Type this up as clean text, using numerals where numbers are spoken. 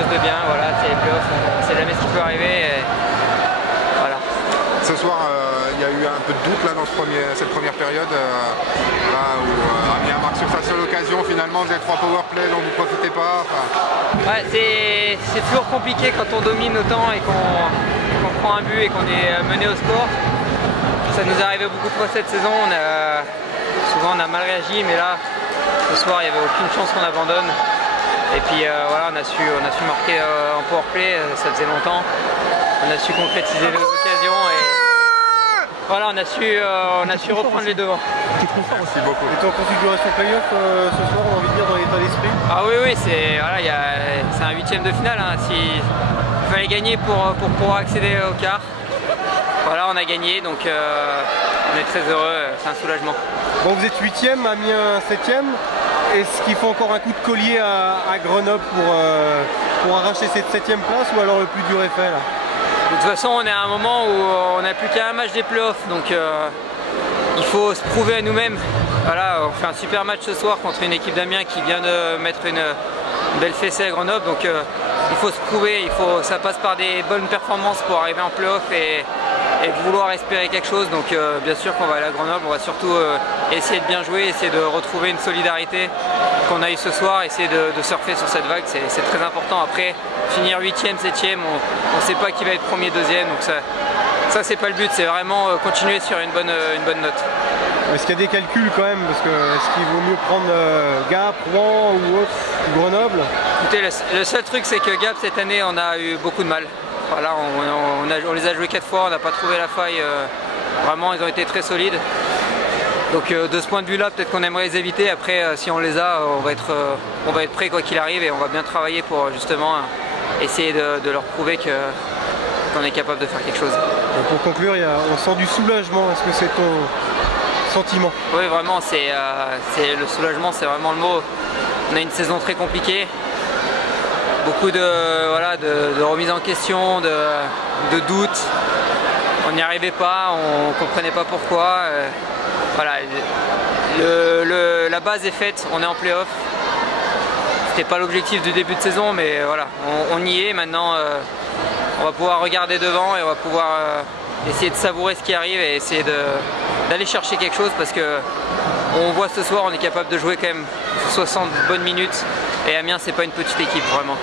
chose de bien. Voilà, c'est les playoffs, on sait jamais ce qui peut arriver. Et voilà. Ce soir, il y a eu un peu de doute là, dans cette première période là, où Amiens marque sur sa seule occasion finalement des 3 powerplay dont vous ne profitez pas. Ouais, c'est toujours compliqué quand on domine autant et qu'on prend un but et qu'on est mené au score. Ça nous est arrivé beaucoup de fois cette saison. Souvent on a mal réagi, mais là ce soir il n'y avait aucune chance qu'on abandonne. Et puis voilà, on a su marquer en powerplay, ça faisait longtemps. On a su concrétiser les occasions et voilà, on a su reprendre les devants. Merci beaucoup. Et en configuration playoff ce soir, on a envie de dire dans l'état d'esprit? Ah oui, c'est un 8e de finale. Hein. Il fallait gagner pour pouvoir accéder au quart. Voilà, on a gagné, donc on est très heureux, c'est un soulagement. Bon, vous êtes 8e, Amiens 7e. Est-ce qu'il faut encore un coup de collier à Grenoble pour arracher cette 7e place, ou alors le plus dur est fait là? De toute façon, on est à un moment où on n'a plus qu'un match des playoffs, donc il faut se prouver à nous-mêmes. Voilà, on fait un super match ce soir contre une équipe d'Amiens qui vient de mettre une belle fessée à Grenoble, donc il faut se prouver, ça passe par des bonnes performances pour arriver en playoff et vouloir espérer quelque chose. Donc bien sûr qu'on va aller à Grenoble, on va surtout essayer de bien jouer, essayer de retrouver une solidarité qu'on a eu ce soir, essayer de surfer sur cette vague, c'est très important. Après, finir 8e, 7e, on ne sait pas qui va être premier, deuxième, donc ça c'est pas le but, c'est vraiment continuer sur une bonne note. Est-ce qu'il y a des calculs quand même, parce que est-ce qu'il vaut mieux prendre Gap, Rouen ou autre, Grenoble? Écoutez, le seul truc c'est que Gap cette année on a eu beaucoup de mal. Voilà, on les a joués 4 fois, on n'a pas trouvé la faille, vraiment ils ont été très solides. Donc de ce point de vue là, peut-être qu'on aimerait les éviter. Après si on les a, on va être prêt quoi qu'il arrive et on va bien travailler pour justement essayer de leur prouver qu'on est capable de faire quelque chose. Et pour conclure, on sent du soulagement, est-ce que c'est ton sentiment? Oui, vraiment, le soulagement, c'est vraiment le mot. On a une saison très compliquée, beaucoup de remises en question, de doutes. On n'y arrivait pas, on ne comprenait pas pourquoi. Voilà, la base est faite, on est en play-off. C'était pas l'objectif du début de saison, mais voilà, on y est maintenant. On va pouvoir regarder devant et on va pouvoir essayer de savourer ce qui arrive et essayer d'aller chercher quelque chose, parce que on voit ce soir on est capable de jouer quand même 60 bonnes minutes et Amiens c'est pas une petite équipe vraiment.